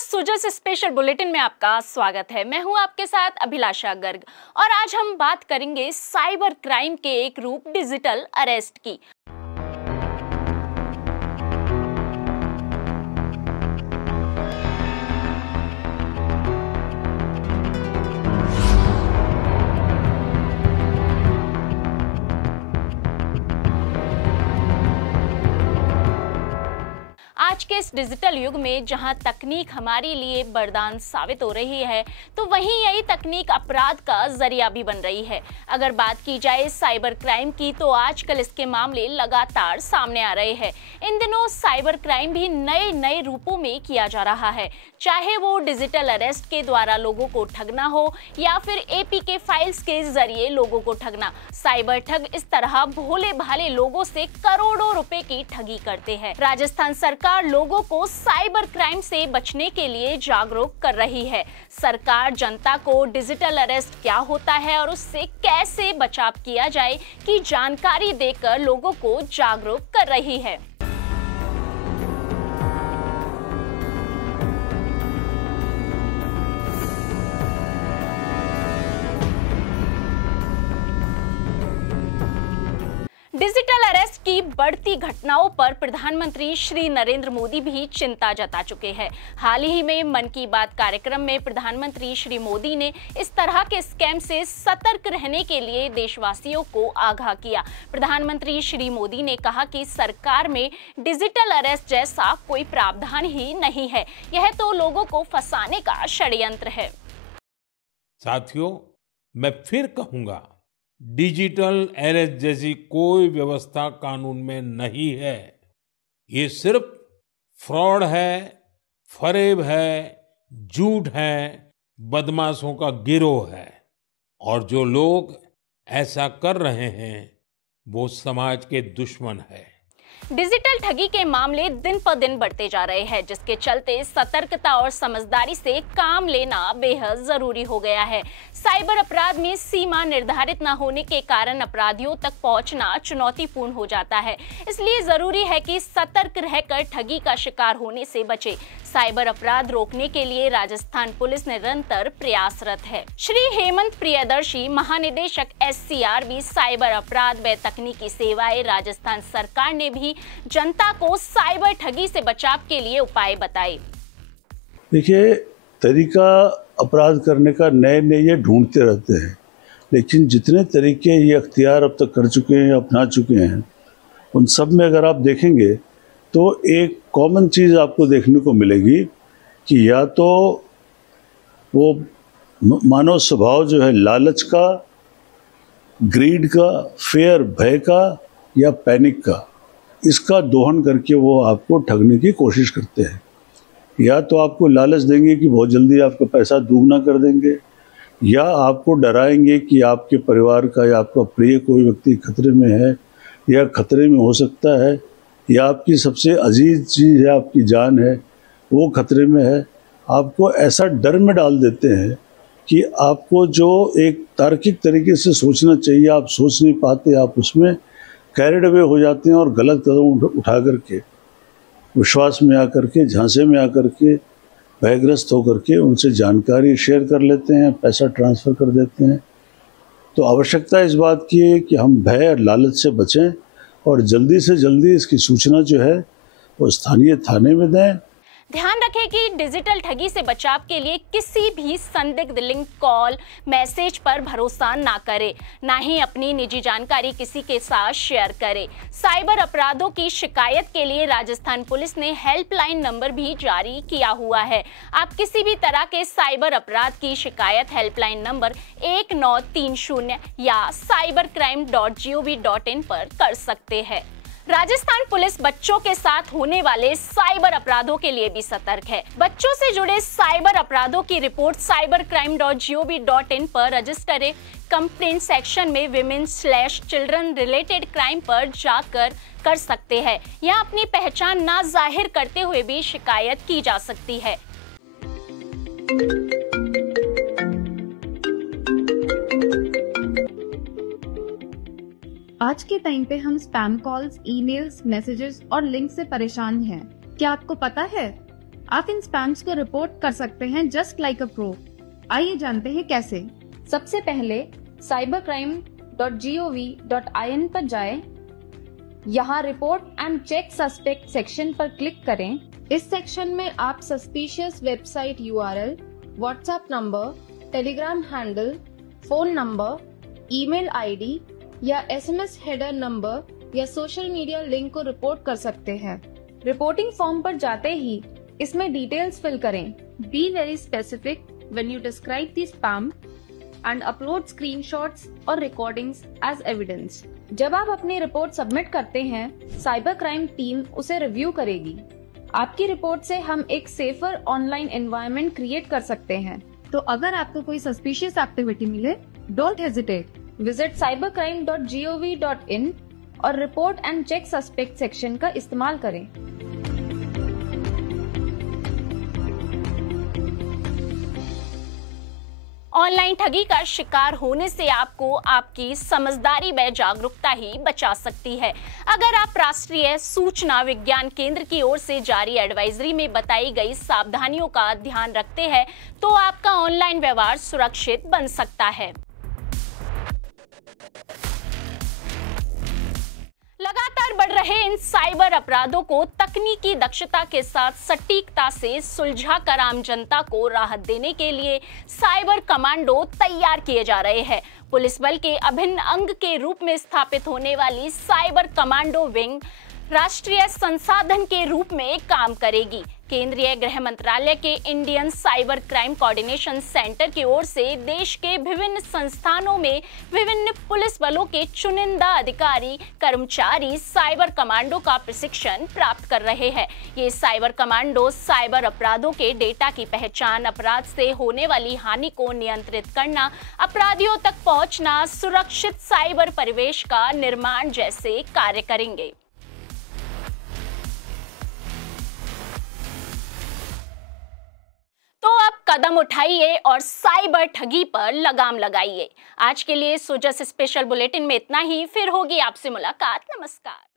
Sujas special bulletin में आपका स्वागत है। मैं हूं आपके साथ अभिलाषा गर्ग और आज हम बात करेंगे साइबर क्राइम के एक रूप डिजिटल अरेस्ट की। आज के इस डिजिटल युग में जहां तकनीक हमारे लिए वरदान साबित हो रही है, तो वहीं यही तकनीक अपराध का जरिया भी बन रही है। अगर बात की जाए साइबर क्राइम की, तो आजकल इसके मामले लगातार सामने आ रहे हैं। इन दिनों साइबर क्राइम भी नए नए रूपों में किया जा रहा है, चाहे वो डिजिटल अरेस्ट के द्वारा लोगों को ठगना हो या फिर एपीके फाइल्स के जरिए लोगों को ठगना। साइबर ठग इस तरह भोले भाले लोगों से करोड़ों रुपए की ठगी करते हैं। राजस्थान सरकार लोगों को साइबर क्राइम से बचने के लिए जागरूक कर रही है। सरकार जनता को डिजिटल अरेस्ट क्या होता है और उससे कैसे बचाव किया जाए की जानकारी देकर लोगों को जागरूक कर रही है। डिजिटल अरेस्ट की बढ़ती घटनाओं पर प्रधानमंत्री श्री नरेंद्र मोदी भी चिंता जता चुके हैं। हाल ही में मन की बात कार्यक्रम में प्रधानमंत्री श्री मोदी ने इस तरह के स्कैम से सतर्क रहने के लिए देशवासियों को आगाह किया। प्रधानमंत्री श्री मोदी ने कहा कि सरकार में डिजिटल अरेस्ट जैसा कोई प्रावधान ही नहीं है, यह तो लोगों को फंसाने का षड्यंत्र है। साथियों, मैं फिर कहूंगा, डिजिटल अरेस्ट जैसी कोई व्यवस्था कानून में नहीं है। ये सिर्फ फ्रॉड है, फरेब है, झूठ है, बदमाशों का गिरोह है। और जो लोग ऐसा कर रहे हैं वो समाज के दुश्मन है। डिजिटल ठगी के मामले दिन पर दिन बढ़ते जा रहे हैं, जिसके चलते सतर्कता और समझदारी से काम लेना बेहद जरूरी हो गया है। साइबर अपराध में सीमा निर्धारित न होने के कारण अपराधियों तक पहुंचना चुनौतीपूर्ण हो जाता है। इसलिए जरूरी है कि सतर्क रहकर ठगी का शिकार होने से बचे। साइबर अपराध रोकने के लिए राजस्थान पुलिस निरंतर प्रयासरत है। श्री हेमंत प्रियदर्शी, महानिदेशक SCRB साइबर अपराध व तकनीकी सेवाएं, राजस्थान सरकार ने भी जनता को साइबर ठगी से बचाव के लिए उपाय बताए। देखिए, तरीका अपराध करने का नए नए ये ढूंढते रहते हैं, लेकिन जितने तरीके ये अख्तियार अब तक कर चुके हैं, अपना चुके हैं, उन सब में अगर आप देखेंगे तो एक कॉमन चीज़ आपको देखने को मिलेगी कि या तो वो मानव स्वभाव जो है लालच का, ग्रीड का, फेयर भय का या पैनिक का, इसका दोहन करके वो आपको ठगने की कोशिश करते हैं। या तो आपको लालच देंगे कि बहुत जल्दी आपका पैसा दुगना कर देंगे, या आपको डराएंगे कि आपके परिवार का या आपका प्रिय कोई व्यक्ति खतरे में है या खतरे में हो सकता है, या आपकी सबसे अजीज चीज़ है, आपकी जान है, वो खतरे में है। आपको ऐसा डर में डाल देते हैं कि आपको जो एक तार्किक तरीके से सोचना चाहिए आप सोच नहीं पाते, आप उसमें कैरिड अवे हो जाते हैं और गलत कदम उठा करके, विश्वास में आकर के, झांसे में आकर के, भयग्रस्त होकर के उनसे जानकारी शेयर कर लेते हैं, पैसा ट्रांसफ़र कर देते हैं। तो आवश्यकता इस बात की है कि हम भय और लालच से बचें और जल्दी से जल्दी इसकी सूचना जो है वो स्थानीय थाने में दें। ध्यान रखें कि डिजिटल ठगी से बचाव के लिए किसी भी संदिग्ध लिंक, कॉल, मैसेज पर भरोसा ना करें, ना ही अपनी निजी जानकारी किसी के साथ शेयर करें। साइबर अपराधों की शिकायत के लिए राजस्थान पुलिस ने हेल्पलाइन नंबर भी जारी किया हुआ है। आप किसी भी तरह के साइबर अपराध की शिकायत हेल्पलाइन नंबर 1930 या cybercrime.gov.in पर कर सकते हैं। राजस्थान पुलिस बच्चों के साथ होने वाले साइबर अपराधों के लिए भी सतर्क है। बच्चों से जुड़े साइबर अपराधों की रिपोर्ट cybercrime.gov.in पर रजिस्टर करें। कंप्लेंट सेक्शन में women/children रिलेटेड क्राइम पर जाकर कर सकते हैं। यहाँ अपनी पहचान ना जाहिर करते हुए भी शिकायत की जा सकती है। आज के टाइम पे हम स्पैम कॉल्स, ईमेल्स, मैसेजेस और लिंक से परेशान हैं। क्या आपको पता है आप इन स्पैम्स को रिपोर्ट कर सकते हैं जस्ट लाइक अ प्रो। आइए जानते हैं कैसे। सबसे पहले cybercrime.gov.in पर जाएं। यहाँ report and check suspect section पर क्लिक करें। इस सेक्शन में आप suspicious website URL, WhatsApp number, Telegram handle, phone number, email ID या SMS हेडर नंबर या सोशल मीडिया लिंक को रिपोर्ट कर सकते हैं। रिपोर्टिंग फॉर्म पर जाते ही इसमें डिटेल्स फिल करें। Be very specific when you describe the spam and upload screenshots और रिकॉर्डिंग्स एज एविडेंस। जब आप अपनी रिपोर्ट सबमिट करते हैं, साइबर क्राइम टीम उसे रिव्यू करेगी। आपकी रिपोर्ट से हम एक सेफर ऑनलाइन एनवायरनमेंट क्रिएट कर सकते हैं। तो अगर आपको कोई सस्पिशियस एक्टिविटी मिले, डोंट हेजिटेट, विजिट cybercrime.gov.in और report and check suspect section का इस्तेमाल करें। ऑनलाइन ठगी का शिकार होने से आपको आपकी समझदारी व जागरूकता ही बचा सकती है। अगर आप राष्ट्रीय सूचना विज्ञान केंद्र की ओर से जारी एडवाइजरी में बताई गई सावधानियों का ध्यान रखते हैं तो आपका ऑनलाइन व्यवहार सुरक्षित बन सकता है। लगातार बढ़ रहे इन साइबर अपराधों को तकनीकी दक्षता के साथ सटीकता से सुलझाकर आम जनता को राहत देने के लिए साइबर कमांडो तैयार किए जा रहे हैं। पुलिस बल के अभिन्न अंग के रूप में स्थापित होने वाली साइबर कमांडो विंग राष्ट्रीय संसाधन के रूप में काम करेगी। केंद्रीय गृह मंत्रालय के Indian cyber crime coordination centre की ओर से देश के विभिन्न संस्थानों में विभिन्न पुलिस बलों के चुनिंदा अधिकारी कर्मचारी साइबर कमांडो का प्रशिक्षण प्राप्त कर रहे हैं। ये साइबर कमांडो साइबर अपराधों के डेटा की पहचान, अपराध से होने वाली हानि को नियंत्रित करना, अपराधियों तक पहुंचना, सुरक्षित साइबर परिवेश का निर्माण जैसे कार्य करेंगे। तो अब कदम उठाइए और साइबर ठगी पर लगाम लगाइए। आज के लिए सोजस स्पेशल बुलेटिन में इतना ही। फिर होगी आपसे मुलाकात। नमस्कार।